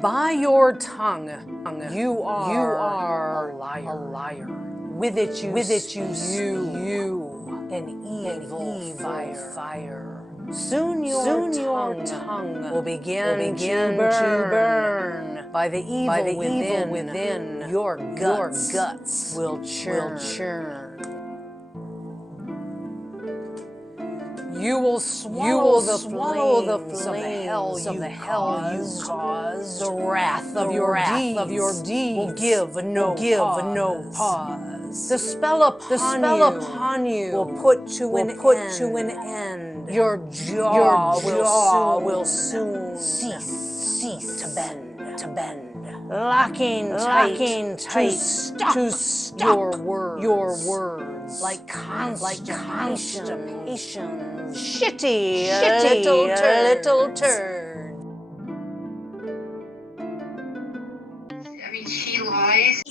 By your tongue, you are a liar. With it you spew an evil fire. Soon your tongue will begin to burn. By the evil within, your guts will churn. You will swallow the flames of the hell you cause. The wrath of your deeds will give no pause. The spell upon you will put to an end. Your jaw will soon cease to bend. Locking tight to stop your words like constipations. Shitty little turd. I mean, she lies.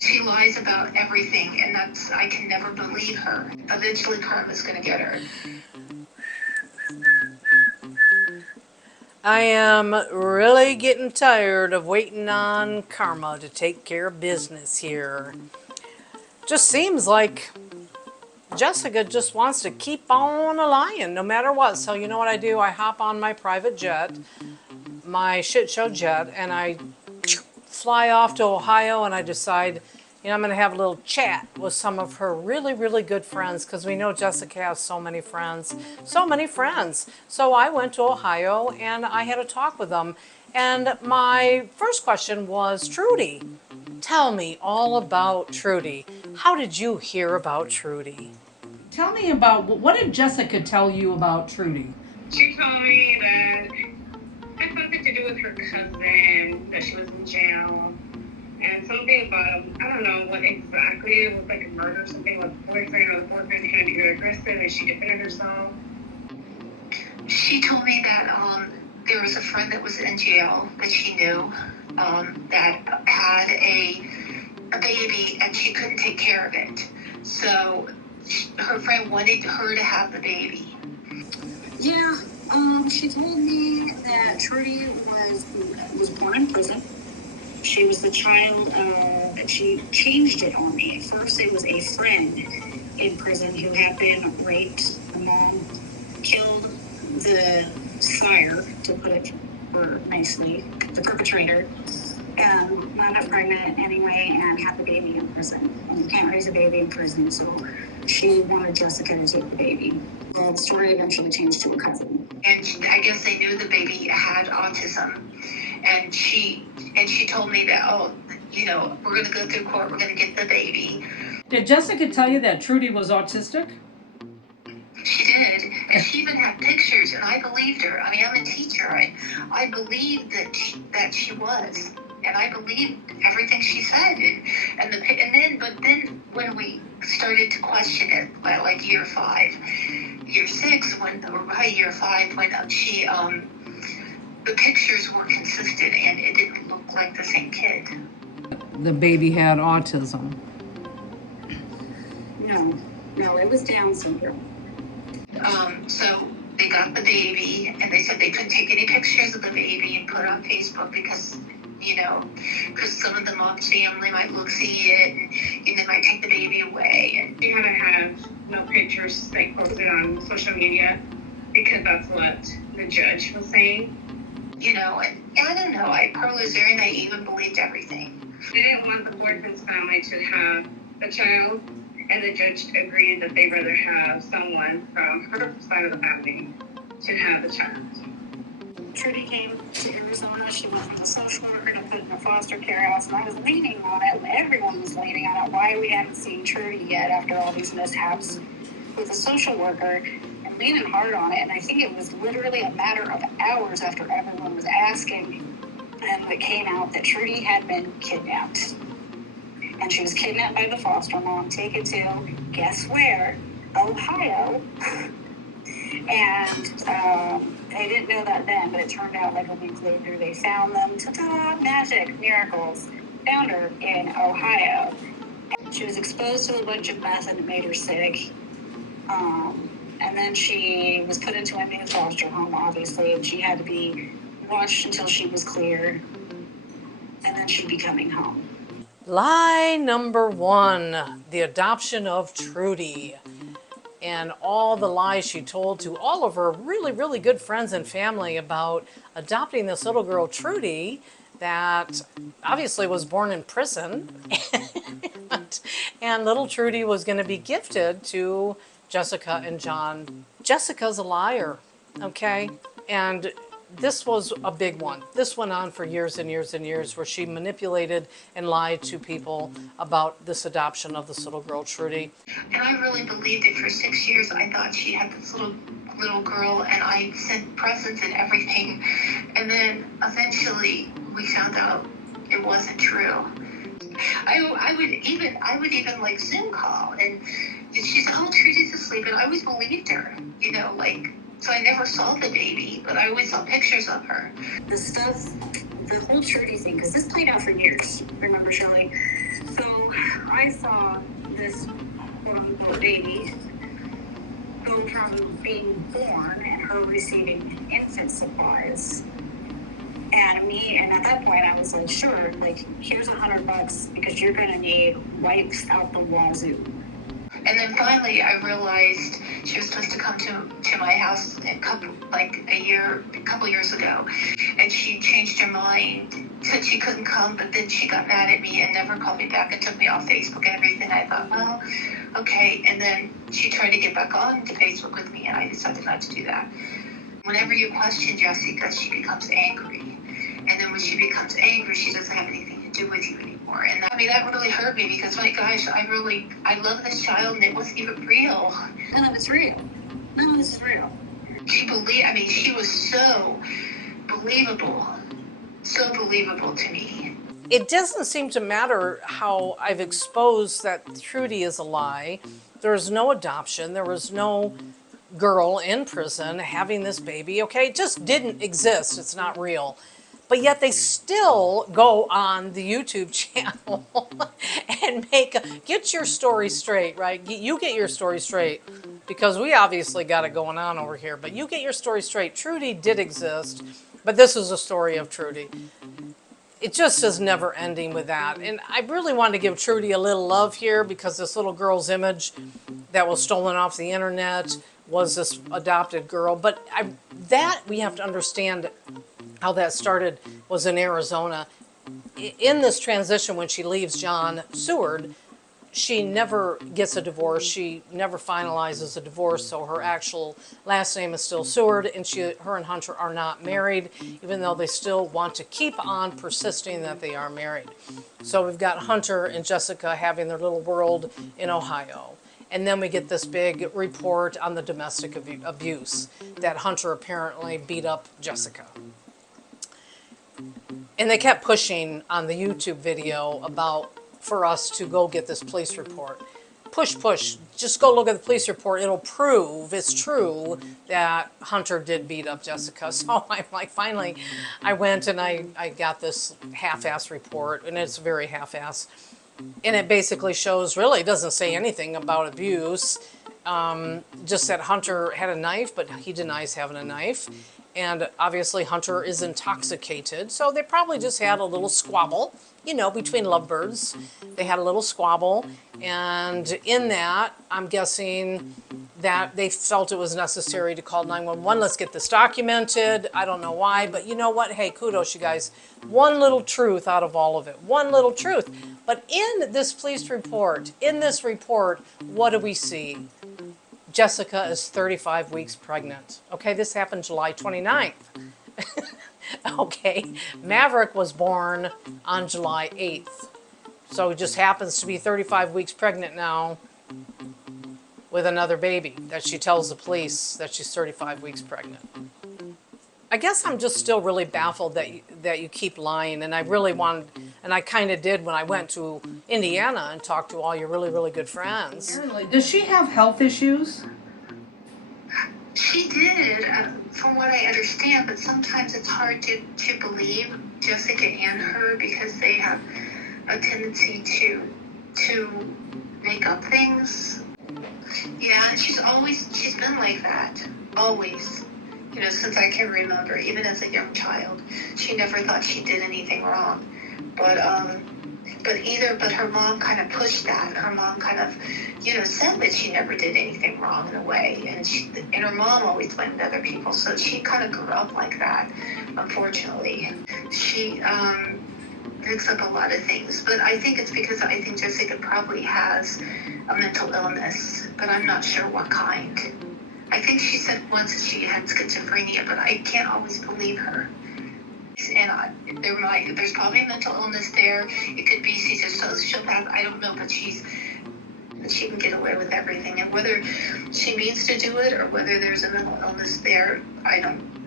She lies about everything, and I can never believe her. Eventually, karma's gonna get her. I am really getting tired of waiting on karma to take care of business here. Just seems like Jessica just wants to keep on lying no matter what. So you know what I do? I hop on my private jet, my shit show jet, and I fly off to Ohio, and I decide, I'm going to have a little chat with some of her really, really good friends, because we know Jessica has so many friends. So I went to Ohio, and I had a talk with them. And my first question was, Trudy, tell me all about Trudy. How did you hear about Trudy? Tell me about, what did Jessica tell you about Trudy? She told me that it had something to do with her cousin, that she was in jail, and something about, I don't know what exactly, it was like a murder or something with the boyfriend kind of being aggressive, and she defended herself. She told me that there was a friend that was in jail that she knew that had a baby, and she couldn't take care of it. So her friend wanted her to have the baby. Yeah, she told me that Trudy was born in prison. She was the child that she changed it on me. At first, it was a friend in prison who had been raped. The mom killed the sire, to put it nicely, the perpetrator. Wound up pregnant anyway and had the baby in prison. And you can't raise a baby in prison, so she wanted Jessica to take the baby. Well, the story eventually changed to a cousin. And I guess they knew the baby had autism. And she told me that, we're going to go through court, we're going to get the baby. Did Jessica tell you that Trudy was autistic? She did, and she even had pictures, and I believed her. I mean, I'm a teacher. I believed that she was, and I believed everything she said. But then when we started to question it by like year 6, by year 5, when she the pictures were consistent, and it didn't look like the same kid. The baby had autism. No, it was Down syndrome. So they got the baby, and they said they couldn't take any pictures of the baby and put it on Facebook because some of the mom's family might see it, and they might take the baby away. And you gotta have no pictures posted on social media because that's what the judge was saying. And I don't know, I probably was very naive and believed everything. They didn't want the boyfriend's family to have the child, and the judge agreed that they'd rather have someone from her side of the family to have the child. Trudy came to Arizona. She went from the social worker to put in a foster care house, and I was leaning on it, and everyone was leaning on it. Why we hadn't seen Trudy yet after all these mishaps with the social worker, and leaning hard on it. And I think it was literally a matter of hours after everyone was asking, and it came out that Trudy had been kidnapped. And she was kidnapped by the foster mom, taken to, guess where? Ohio. And they didn't know that then, but it turned out like a week later they found them. Ta-da! Magic, miracles. Found her in Ohio. She was exposed to a bunch of meth, and it made her sick. And then she was put into a new foster home, obviously, and she had to be watched until she was clear. And then she'd be coming home. Lie number one, the adoption of Trudy. And all the lies she told to all of her really, really good friends and family about adopting this little girl, Trudy, that obviously was born in prison. And little Trudy was going to be gifted to Jessica and John. Jessica's a liar, okay? And this was a big one. This went on for years and years and years, where she manipulated and lied to people about this adoption of this little girl, Trudy. And I really believed it for 6 years. I thought she had this little girl, and I sent presents and everything. And then eventually we found out it wasn't true. I would even like Zoom call, and she said, "Oh, Trudy's asleep," and I always believed her, you know, like. So I never saw the baby, but I always saw pictures of her. The stuff, the whole Trudy thing, because this played out for years, remember, Shelley? So I saw this quote-unquote baby go from being born and her receiving infant supplies. And at that point I was like, sure, like, here's $100 because you're gonna need wipes out the wazoo. And then finally, I realized she was supposed to come to my house a couple years ago, and she changed her mind, said she couldn't come, but then she got mad at me and never called me back and took me off Facebook and everything. I thought, well, okay. And then she tried to get back on to Facebook with me, and I decided not to do that. Whenever you question Jessica, she becomes angry, and then when she becomes angry, she doesn't have anything to do with you anymore. And that really hurt me, because my gosh, I love this child, and it wasn't even real. None of it's real. None of this is real. She was so believable to me. It doesn't seem to matter how I've exposed that Trudy is a lie. There was no adoption. There was no girl in prison having this baby, okay? It just didn't exist. It's not real. But yet they still go on the YouTube channel and get your story straight, right? You get your story straight, because we obviously got it going on over here, but you get your story straight. Trudy did exist, but this is a story of Trudy. It just is never ending with that. And I really wanted to give Trudy a little love here, because this little girl's image that was stolen off the internet was this adopted girl. But we have to understand how that started was in Arizona. In this transition, when she leaves John Seward, she never gets a divorce. She never finalizes a divorce, so her actual last name is still Seward, and her and Hunter are not married, even though they still want to keep on persisting that they are married. So we've got Hunter and Jessica having their little world in Ohio. And then we get this big report on the domestic abuse, that Hunter apparently beat up Jessica. And they kept pushing on the YouTube video for us to go get this police report. Push, just go look at the police report. It'll prove it's true that Hunter did beat up Jessica. So I'm like, finally, I went and I got this half-ass report, and it's very half-ass. And it basically shows, really, it doesn't say anything about abuse, just that Hunter had a knife, but he denies having a knife. And obviously Hunter is intoxicated, so they probably just had a little squabble, you know, between lovebirds. They had a little squabble, and in that, I'm guessing that they felt it was necessary to call 911. Let's get this documented. I don't know why, but you know what? Hey, kudos, you guys. One little truth out of all of it. One little truth. But in this police report, what do we see? Jessica is 35 weeks pregnant. Okay, this happened July 29th. Okay, Maverick was born on July 8th. So it just happens to be 35 weeks pregnant now with another baby that she tells the police that she's 35 weeks pregnant. I guess I'm just still really baffled that you keep lying, and I really wanted, and I kind of did when I went to Indiana and talked to all your really, really good friends. Apparently. Does she have health issues? She did, from what I understand, but sometimes it's hard to believe Jessica and her, because they have a tendency to make up things. Yeah, she's been like that. Always. You know, since I can remember, even as a young child. She never thought she did anything wrong. But her mom kind of pushed that. Her mom kind of, said that she never did anything wrong in a way. And her mom always blamed other people. So she kind of grew up like that, unfortunately. She, picks up a lot of things, but I think it's because I think Jessica probably has a mental illness, but I'm not sure what kind. I think she said once that she had schizophrenia, but I can't always believe her. And there's probably a mental illness there. It could be she's a sociopath. I don't know, but she can get away with everything. And whether she means to do it or whether there's a mental illness there,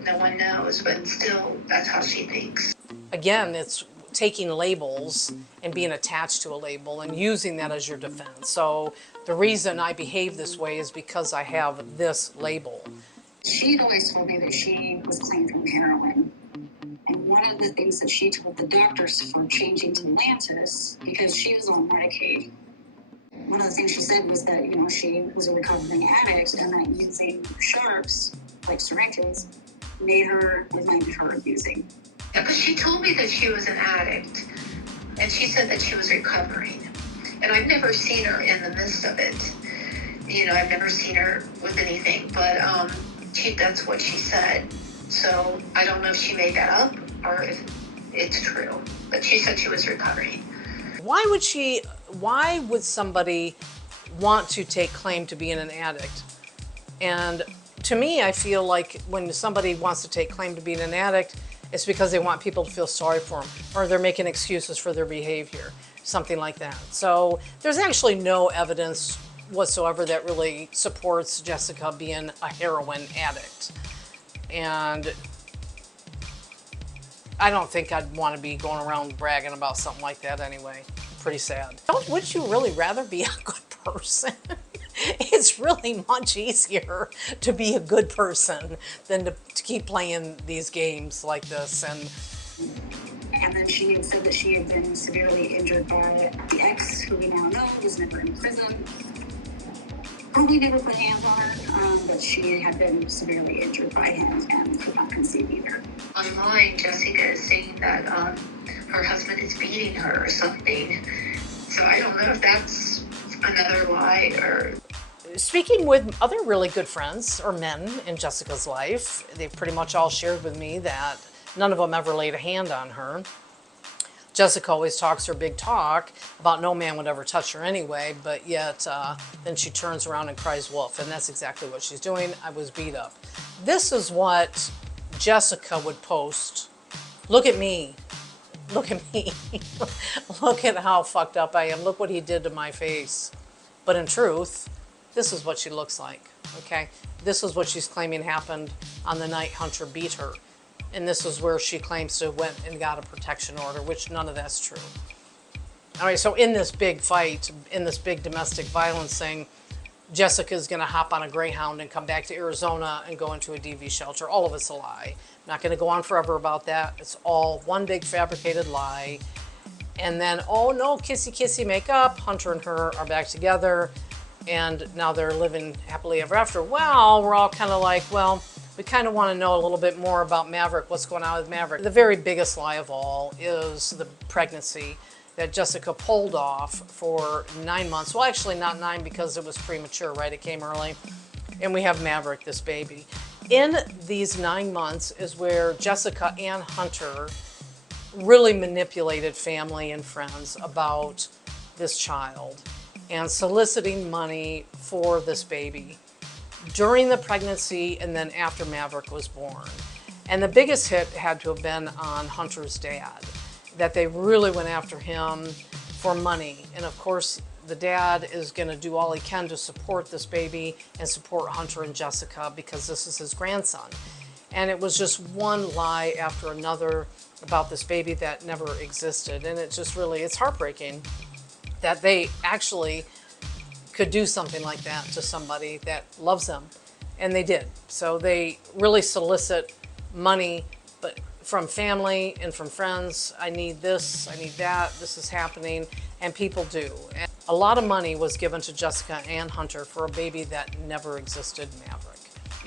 no one knows. But still, that's how she thinks. Again, it's taking labels and being attached to a label and using that as your defense. So the reason I behave this way is because I have this label. She always told me that she was clean from heroin. And one of the things that she told the doctors for changing to Lantus, because she was on Medicaid, one of the things she said was that, she was a recovering addict and that using sharps, like syringes, reminded her of using. Yeah, but she told me that she was an addict, and she said that she was recovering. And I've never seen her in the midst of it. I've never seen her with anything, but that's what she said. So I don't know if she made that up or if it's true, but she said she was recovering. Why would somebody want to take claim to being an addict? And to me, I feel like when somebody wants to take claim to being an addict, it's because they want people to feel sorry for them, or they're making excuses for their behavior, something like that. So there's actually no evidence whatsoever that really supports Jessica being a heroin addict. And I don't think I'd want to be going around bragging about something like that anyway. Pretty sad. Would you really rather be a good person? It's really much easier to be a good person than to keep playing these games like this. And then she had said that she had been severely injured by the ex, who we now know was never in prison. Probably never put hands on her, but she had been severely injured by him and could not conceive either. Online, Jessica is saying that her husband is beating her or something. So I don't know if that's another lie or... Speaking with other really good friends or men in Jessica's life, they've pretty much all shared with me that none of them ever laid a hand on her. Jessica always talks her big talk about no man would ever touch her anyway, but yet then she turns around and cries wolf, and that's exactly what she's doing. I was beat up. This is what Jessica would post. Look at me. Look at me. Look at how fucked up I am. Look what he did to my face. But in truth, this is what she looks like, okay? This is what she's claiming happened on the night Hunter beat her. And this is where she claims to went and got a protection order, which none of that's true. All right, so in this big fight, in this big domestic violence thing, Jessica's gonna hop on a Greyhound and come back to Arizona and go into a DV shelter. All of it's a lie. I'm not gonna go on forever about that. It's all one big fabricated lie. And then, oh no, kissy kissy make up. Hunter and her are back together, and now they're living happily ever after. Well, we're all kind of like, well, we kind of want to know a little bit more about Maverick, what's going on with Maverick. The very biggest lie of all is the pregnancy that Jessica pulled off for 9 months. Well, actually not 9 because it was premature, right? It came early. And we have Maverick, this baby. In these 9 months is where Jessica and Hunter really manipulated family and friends about this child and soliciting money for this baby during the pregnancy and then after Maverick was born. And the biggest hit had to have been on Hunter's dad, that they really went after him for money. And of course, the dad is gonna do all he can to support this baby and support Hunter and Jessica because this is his grandson. And it was just one lie after another about this baby that never existed. And it just really, it's heartbreaking that they actually could do something like that to somebody that loves them, and they did. So they really solicit money, but from family and from friends. I need this, I need that, this is happening, and people do. And A lot of money was given to Jessica and Hunter for a baby that never existed, Maverick.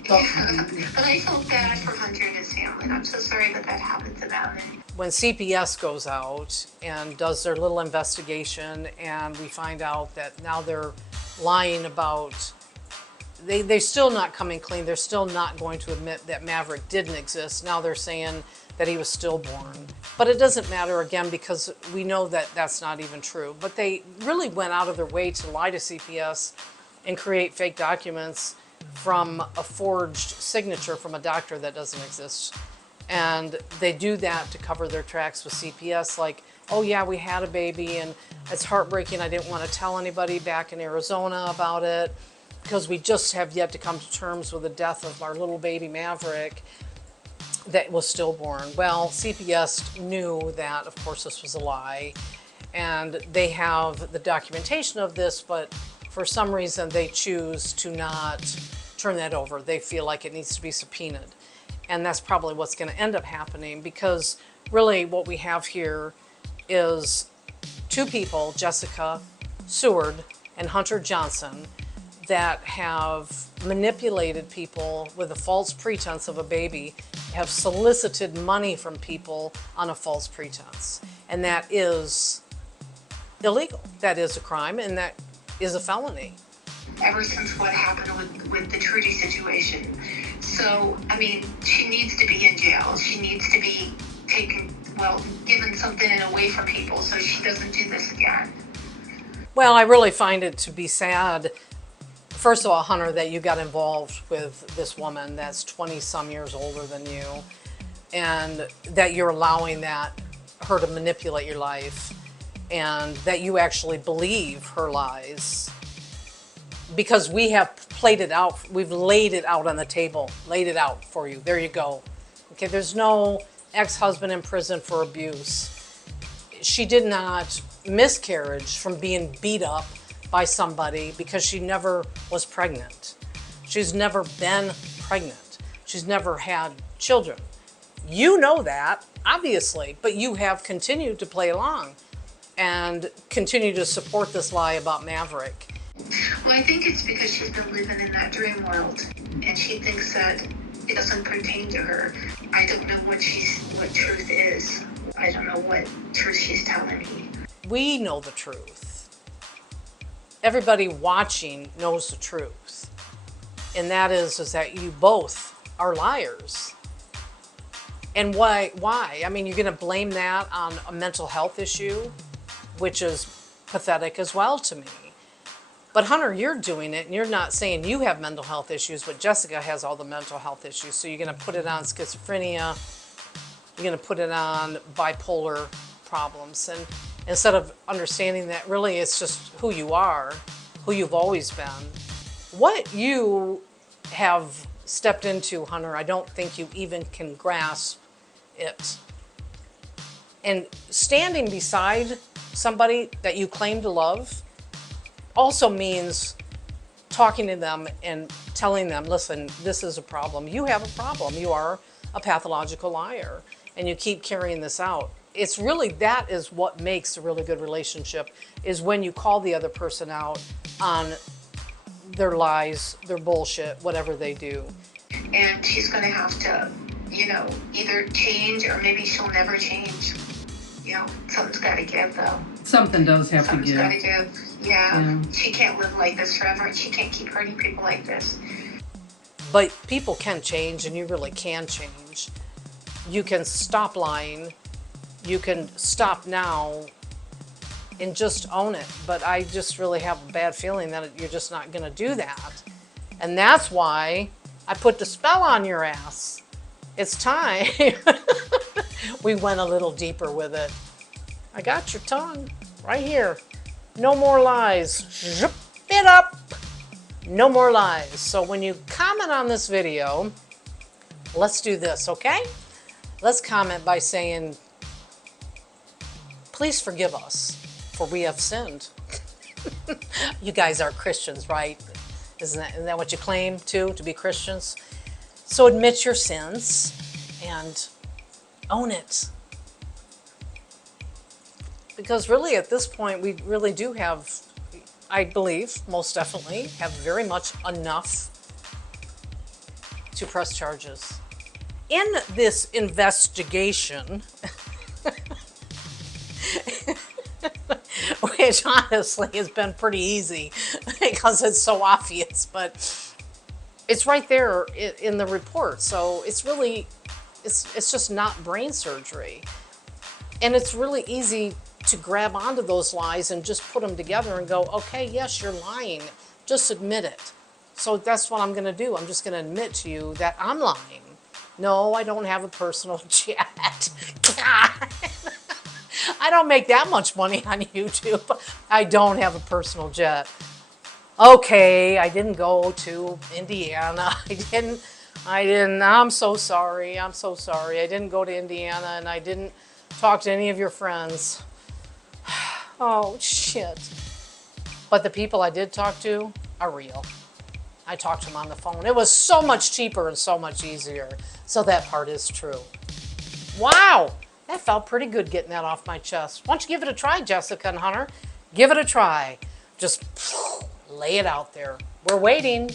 But I felt bad for Hunter and his family. And I'm so sorry that that happened to them. When CPS goes out and does their little investigation, and we find out that now they're lying about, they're still not coming clean. They're still not going to admit that Maverick didn't exist. Now they're saying that he was stillborn. But it doesn't matter, again, because we know that that's not even true. But they really went out of their way to lie to CPS and create fake documents from a forged signature from a doctor that doesn't exist. And they do that to cover their tracks with CPS, like, oh yeah, we had a baby and it's heartbreaking. I didn't want to tell anybody back in Arizona about it because we just have yet to come to terms with the death of our little baby Maverick that was stillborn. Well, CPS knew that, of course, this was a lie, and they have the documentation of this, but for some reason they choose to not turn that over. They feel like it needs to be subpoenaed. And that's probably what's going to end up happening, because really what we have here is two people, Jessica Seward and Hunter Johnson, that have manipulated people with a false pretense of a baby, have solicited money from people on a false pretense. And that is illegal. That is a crime, and that is a felony. Ever since what happened with the Trudy situation. So, I mean, she needs to be in jail. She needs to be given something away from people so she doesn't do this again. Well, I really find it to be sad, first of all, Hunter, that you got involved with this woman that's 20-some years older than you, and that you're allowing her to manipulate your life, and that you actually believe her lies. Because we have played it out, we've laid it out on the table, laid it out for you. There you go. Okay, there's no ex-husband in prison for abuse. She did not miscarriage from being beat up by somebody because she never was pregnant. She's never been pregnant. She's never had children. You know that, obviously, but you have continued to play along and continue to support this lie about Maverick. Well, I think it's because she's been living in that dream world, and she thinks that it doesn't pertain to her. I don't know what truth is. I don't know what truth she's telling me. We know the truth. Everybody watching knows the truth. And that is that you both are liars. And why? I mean, you're going to blame that on a mental health issue, which is pathetic as well to me. But Hunter, you're doing it, and you're not saying you have mental health issues, but Jessica has all the mental health issues. So you're going to put it on schizophrenia, you're going to put it on bipolar problems. And instead of understanding that really it's just who you are, who you've always been, what you have stepped into, Hunter, I don't think you even can grasp it. And standing beside somebody that you claim to love also means talking to them and telling them, listen, this is a problem. You have a problem. You are a pathological liar, and you keep carrying this out. It's really, that is what makes a really good relationship, is when you call the other person out on their lies, their bullshit, whatever they do. And she's going to have to, either change, or maybe she'll never change. Something's got to give, though. Something does have to give. Something's got to give. Yeah. She can't live like this forever, and she can't keep hurting people like this. But people can change, and you really can change. You can stop lying. You can stop now and just own it. But I just really have a bad feeling that you're just not going to do that. And that's why I put the spell on your ass. It's time. We went a little deeper with it. I got your tongue right here. No more lies. Zip it up. No more lies. So when you comment on this video, let's do this, okay? Let's comment by saying, please forgive us, for we have sinned. You guys are Christians, right? Isn't that what you claim to be Christians? So admit your sins and own it. Because really at this point, we really do have, I believe, most definitely, have very much enough to press charges. In this investigation, which honestly has been pretty easy because it's so obvious, but it's right there in the report. So it's really, it's just not brain surgery. And it's really easy to grab onto those lies and just put them together and go, okay, yes, you're lying. Just admit it. So that's what I'm going to do. I'm just going to admit to you that I'm lying. No, I don't have a personal jet. God. I don't make that much money on YouTube. I don't have a personal jet. Okay, I didn't go to Indiana. I'm so sorry. I'm so sorry. I didn't go to Indiana and I didn't talk to any of your friends. Oh, shit. But the people I did talk to are real. I talked to them on the phone. It was so much cheaper and so much easier. So that part is true. Wow, that felt pretty good getting that off my chest. Why don't you give it a try, Jessica and Hunter? Give it a try. Just lay it out there. We're waiting.